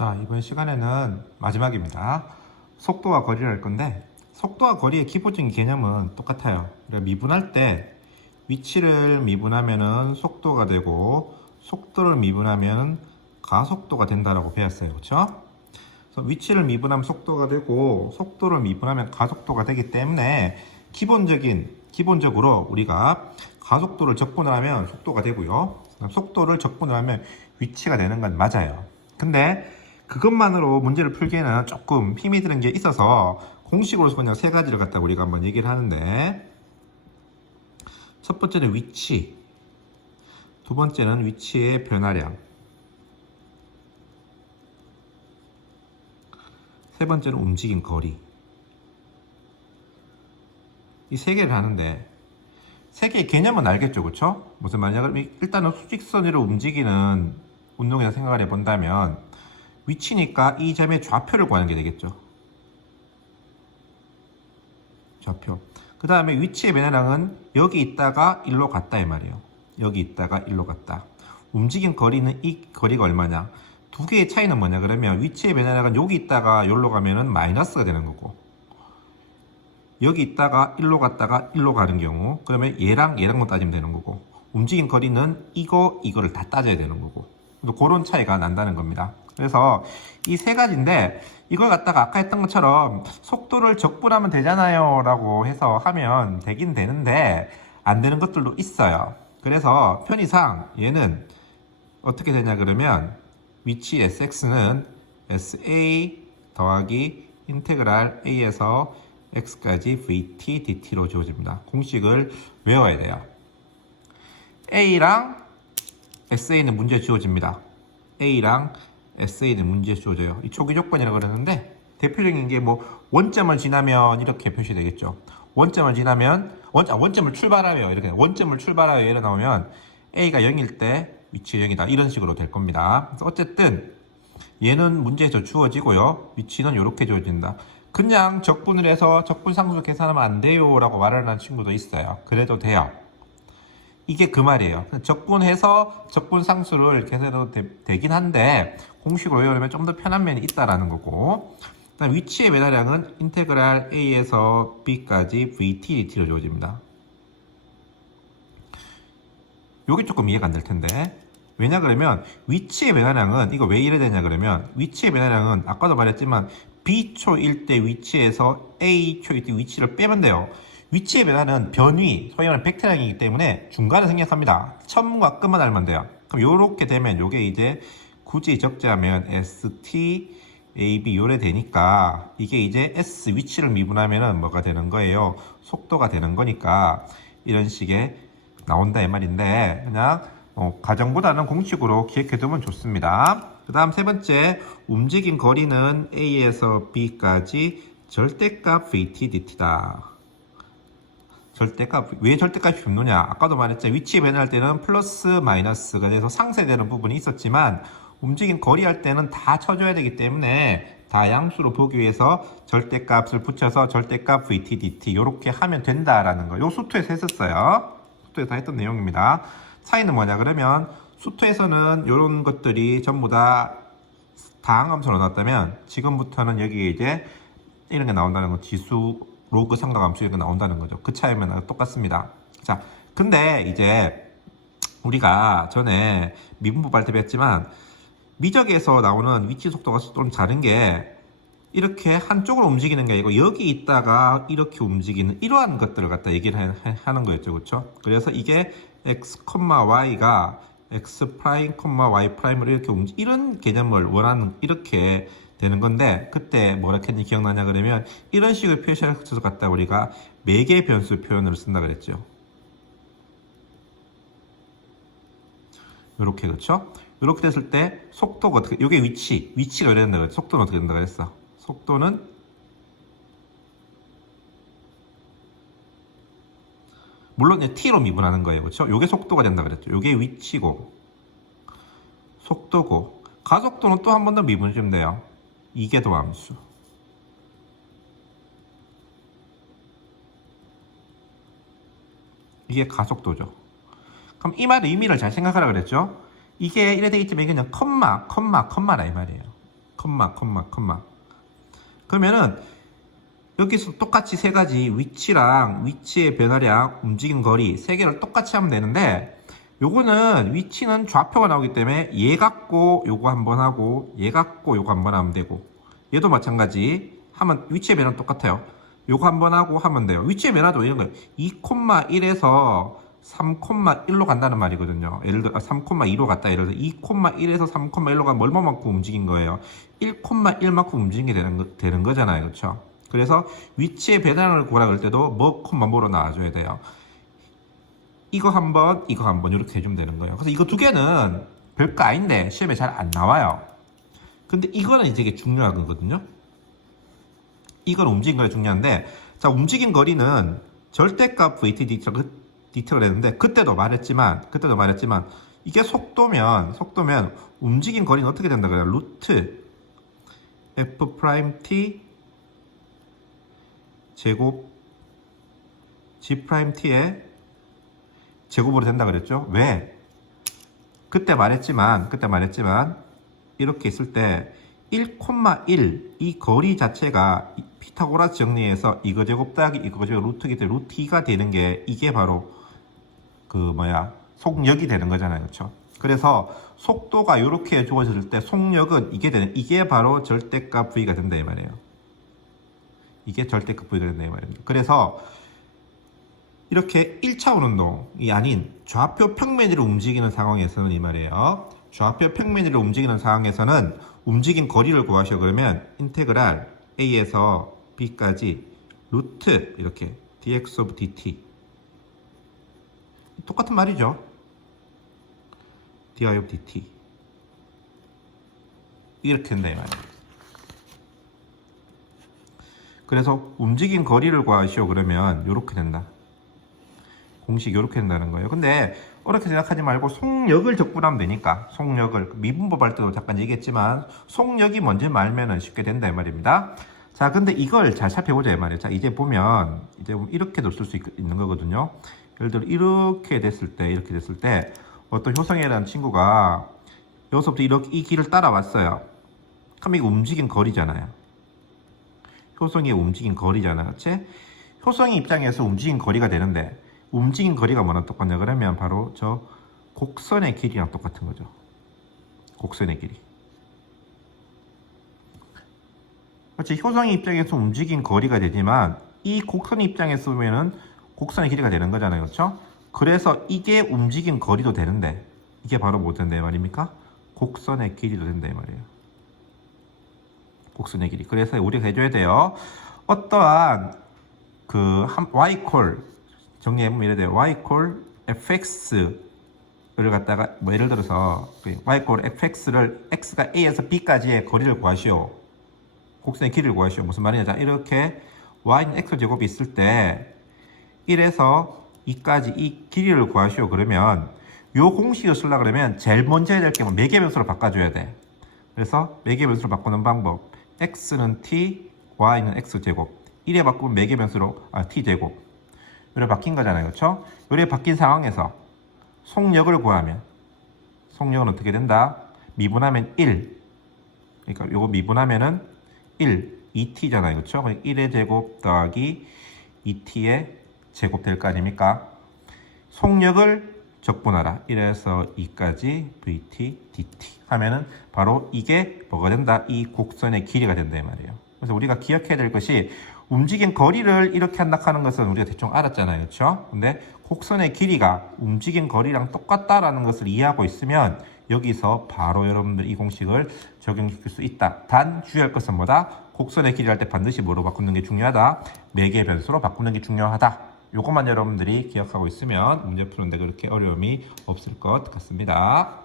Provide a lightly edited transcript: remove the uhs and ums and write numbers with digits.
자, 이번 시간에는 마지막입니다. 속도와 거리를 할 건데, 속도와 거리의 기본적인 개념은 똑같아요. 그래서 미분할 때 위치를 미분하면은 속도가 되고, 속도를 미분하면 가속도가 된다라고 배웠어요. 그렇죠? 그래서 위치를 미분하면 속도가 되고, 속도를 미분하면 가속도가 되기 때문에 기본적으로 우리가 가속도를 적분을 하면 속도가 되고요. 속도를 적분을 하면 위치가 되는 건 맞아요. 근데 그것만으로 문제를 풀기에는 조금 힘이 드는 게 있어서 공식으로서 그냥 세 가지를 갖다 우리가 한번 얘기를 하는데, 첫 번째는 위치, 두 번째는 위치의 변화량, 세 번째는 움직임 거리. 이 세 개를 하는데, 세 개의 개념은 알겠죠, 그렇죠? 무슨 말이냐? 그럼 일단은 수직선으로 움직이는 운동이라 생각을 해본다면 위치니까 이 점의 좌표를 구하는 게 되겠죠. 좌표. 그 다음에 위치의 변화량은 여기 있다가 일로 갔다 이 말이에요. 여기 있다가 일로 갔다. 움직임 거리는 이 거리가 얼마냐? 두 개의 차이는 뭐냐? 그러면 위치의 변화량은 여기 있다가 여기로 가면은 마이너스가 되는 거고, 여기 있다가 일로 갔다가 일로 가는 경우, 그러면 얘랑만 따지면 되는 거고, 움직임 거리는 이거를 다 따져야 되는 거고, 그런 차이가 난다는 겁니다. 그래서 이 세 가지인데, 이걸 갖다가 아까 했던 것처럼 속도를 적분하면 되잖아요 라고 해서 하면 되긴 되는데 안 되는 것들도 있어요. 그래서 편의상 얘는 어떻게 되냐 그러면 위치 sx는 sa 더하기 인테그랄 a에서 x까지 vt dt로 주어집니다. 공식을 외워야 돼요. a랑 sa는 문제 주어집니다. a랑 sa는 문제 주어져요. 이 초기 조건이라고 그러는데 대표적인 게 뭐 원점을 지나면 이렇게 표시되겠죠. 원점을 지나면 원점을 출발하여 이렇게 원점을 출발하여 예를 나오면 a가 0일 때 위치 0이다 이런 식으로 될 겁니다. 그래서 어쨌든 얘는 문제에서 주어지고요. 위치는 이렇게 주어진다. 그냥 적분을 해서 적분상수 계산하면 안 돼요 라고 말을 하는 친구도 있어요. 그래도 돼요. 이게 그 말이에요. 적분해서 적분상수를 계산해도 되긴 한데 공식으로 외우려면 좀 더 편한 면이 있다라는 거고, 그다음 위치의 변화량은 인테그랄 a에서 b까지 vt dt로 주어집니다. 요게 조금 이해가 안 될 텐데, 왜냐 그러면 위치의 변화량은 이거 왜 이래 되냐 그러면 위치의 변화량은 아까도 말했지만 b초일 때 위치에서 a초일 때 위치를 빼면 돼요. 위치의 변화는 변위, 소위 말하는 벡터량이기 때문에 중간에 생략합니다. 첨과 끝만 알면 돼요. 그럼 요렇게 되면 요게 이제 굳이 적자하면 st, ab 요래 되니까 이게 이제 s 위치를 미분하면은 뭐가 되는 거예요? 속도가 되는 거니까 이런 식의 나온다 이 말인데, 그냥 가정보다는 공식으로 기억해두면 좋습니다. 그 다음 세 번째, 움직임 거리는 a에서 b까지 절대값 vt dt다. 절대값, 왜 절대값이 붙느냐? 아까도 말했죠. 위치 변화할 때는 플러스 마이너스가 돼서 상쇄되는 부분이 있었지만 움직임 거리할 때는 다 쳐줘야 되기 때문에 다 양수로 보기 위해서 절대값을 붙여서 절대값 vt dt 이렇게 하면 된다라는 거. 요 수투에서 했었어요. 수투에서 했던 내용입니다. 차이는 뭐냐 그러면 수투에서는 이런 것들이 전부 다 다항함수로 나왔다면 지금부터는 여기에 이제 이런 게 나온다는 거, 지수 로그 삼각함수 이렇게 나온다는 거죠. 그 차이면 똑같습니다. 자, 근데 이제 우리가 전에 미분법 할 때 배웠지만 미적에서 나오는 위치 속도가 좀 다른 게 이렇게 한쪽으로 움직이는 게 아니고 여기 있다가 이렇게 움직이는 이러한 것들을 갖다 얘기를 하는 거였죠. 그렇죠? 그래서 이게 x, y가 x 프라임, y 프라임으로 이렇게 이런 개념을 원하는 이렇게 되는 건데, 그때 뭐라 했는지 기억나냐 그러면 이런 식으로 표시할 것을 갖다 우리가 매개 변수 표현을 쓴다 그랬죠. 요렇게, 그렇죠? 요렇게 됐을 때 속도가 어떻게, 요게 위치가 이래 된다 그랬죠. 속도는 어떻게 된다 그랬어? 속도는 물론 이제 t로 미분하는 거예요. 그렇죠? 요게 속도가 된다 그랬죠. 요게 위치고 속도고, 가속도는 또 한 번 더 미분해 주면 돼요. 이계도함수. 이게 가속도죠. 그럼 이 말의 의미를 잘 생각하라 그랬죠? 이게 이래 되기 때문에 그냥 컴마라 이 말이에요. 컴마. 그러면은 여기서 똑같이 세 가지 위치랑 위치의 변화량, 움직임 거리 세 개를 똑같이 하면 되는데 요거는 위치는 좌표가 나오기 때문에 얘 갖고 요거 한번 하고 얘 갖고 요거 한번 하면 되고 얘도 마찬가지 하면 위치의 변화는 똑같아요. 요거 한번 하고 하면 돼요. 위치의 변화도 이런 거예요. 2,1에서 3,1로 간다는 말이거든요. 예를 들어 3,2로 갔다. 예를 들어 2,1에서 3,1로 가면 얼마만큼 움직인 거예요? 1,1만큼 움직인 게 되는 거잖아요. 그렇죠? 그래서 위치의 변화를 구하라 그럴 때도 뭐로 나와줘야 돼요. 이거 한번 이렇게 해주면 되는 거예요. 그래서 이거 두 개는 별거 아닌데 시험에 잘 안 나와요. 근데 이거는 되게 중요한 거거든요. 이건 움직인 거리 중요한데, 자, 움직인 거리는 절대값 VT 디테일을 했는데 그때도 말했지만 이게 속도면 움직인 거리는 어떻게 된다 그래요? 루트 f 프라임 t 제곱 g 프라임 t의 제곱으로 된다 그랬죠? 왜? 그때 말했지만 이렇게 있을 때 1,1 이 거리 자체가 피타고라스 정리해서 이거 제곱 더하기 이거 제곱 루트기 때문에 루트 2가 되는 게 이게 바로 속력이 되는 거잖아요. 그렇죠? 그래서 속도가 이렇게 주어졌을 때 속력은 이게 바로 절대값 V가 된다 이 말이에요. 이게 절대값 V가 된다 이 말입니다. 그래서 이렇게 1차원 운동이 아닌 좌표 평면으로 움직이는 상황에서는 이 말이에요. 좌표 평면으로 움직이는 상황에서는 움직인 거리를 구하셔. 그러면 인테그랄 a에서 b까지 루트 이렇게 dx of dt 똑같은 말이죠. dy of dt 이렇게 된다 이 말이에요. 그래서 움직인 거리를 구하시오. 그러면 이렇게 된다. 공식이 이렇게 된다는 거예요. 근데 어렵게 생각하지 말고 속력을 적분하면 되니까 속력을 미분법 할 때도 잠깐 얘기했지만 속력이 먼저 말면은 쉽게 된다 이 말입니다. 자, 근데 이걸 잘 살펴보자 이 말이에요. 자, 이제 보면 이렇게도 쓸 수 있는 거거든요. 예를 들어 이렇게 됐을 때 어떤 효성이라는 친구가 여기서부터 이렇게 이 길을 따라왔어요. 그럼 이거 움직인 거리잖아요. 효성이 움직인 거리잖아, 그렇지? 효성이 입장에서 움직인 거리가 되는데 움직인 거리가 뭐랑 똑같냐 그러면 바로 저 곡선의 길이랑 똑같은 거죠. 곡선의 길이. 그렇지? 효성이 입장에서 움직인 거리가 되지만 이 곡선 입장에서 보면은 곡선의 길이가 되는 거잖아요. 그렇죠? 그래서 이게 움직인 거리도 되는데 이게 바로 뭐 된다 이 말입니까? 곡선의 길이도 된다 이 말이에요. 곡선의 길이. 그래서 우리가 해줘야 돼요. 어떠한 y콜 정리해보면 이래 돼요. y콜 fx를 갖다가 예를 들어서 y콜 fx를 x가 a에서 b까지의 거리를 구하시오. 곡선의 길이를 구하시오. 무슨 말이냐? 자, 이렇게 y는 x 제곱이 있을 때 1에서 2까지 이 길이를 구하시오. 그러면 요 공식을 쓰려고 그러면 제일 먼저 해야 될 게 매개변수로 바꿔줘야 돼. 그래서 매개변수로 바꾸는 방법. x는 t, y는 x제곱. 1에 바꾸면 매개변수로 t제곱. 요래 바뀐 거잖아요. 그렇죠? 요래 바뀐 상황에서 속력을 구하면 속력은 어떻게 된다? 미분하면 1. 그러니까 요거 미분하면은 1, 2t잖아요. 그렇죠? 1의 제곱 더하기 2t의 제곱 될 거 아닙니까? 속력을 적분하라. 1에서 2까지 vt, dt 하면은 바로 이게 뭐가 된다? 이 곡선의 길이가 된다 이 말이에요. 그래서 우리가 기억해야 될 것이 움직인 거리를 이렇게 한다 하는 것은 우리가 대충 알았잖아요. 그렇죠? 근데 곡선의 길이가 움직인 거리랑 똑같다라는 것을 이해하고 있으면 여기서 바로 여러분들 이 공식을 적용시킬 수 있다. 단 주의할 것은 뭐다? 곡선의 길이 할 때 반드시 뭐로 바꾸는 게 중요하다? 매개 변수로 바꾸는 게 중요하다. 요것만 여러분들이 기억하고 있으면 문제 푸는데 그렇게 어려움이 없을 것 같습니다.